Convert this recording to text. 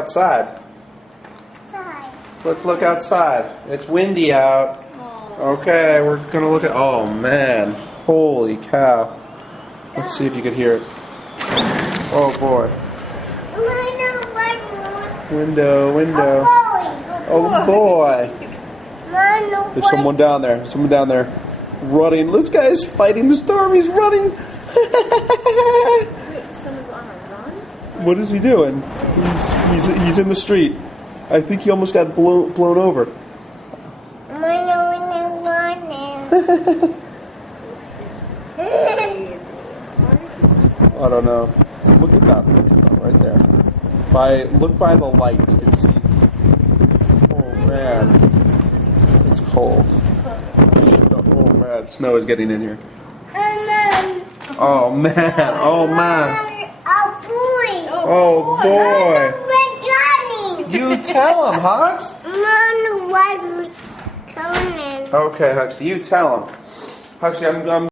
outside. Let's look outside. It's windy out. Okay, we're gonna look at. Oh man, holy cow! Let's see if you could hear it. Oh boy. Window, window. Oh boy. There's someone down there. Someone down there, running. This guy's fighting the storm. He's running. Someone's on a run? What is he doing? He's in the street. I think he almost got blown over. I don't know. Look at that. Look at that right there. Look by the light, you can see. Oh man, it's cold. Oh man, snow is getting in here. Oh man. Oh man. Oh boy. You tell him, Hugs. Okay, Hugsy, you tell him. Hugsy, I'm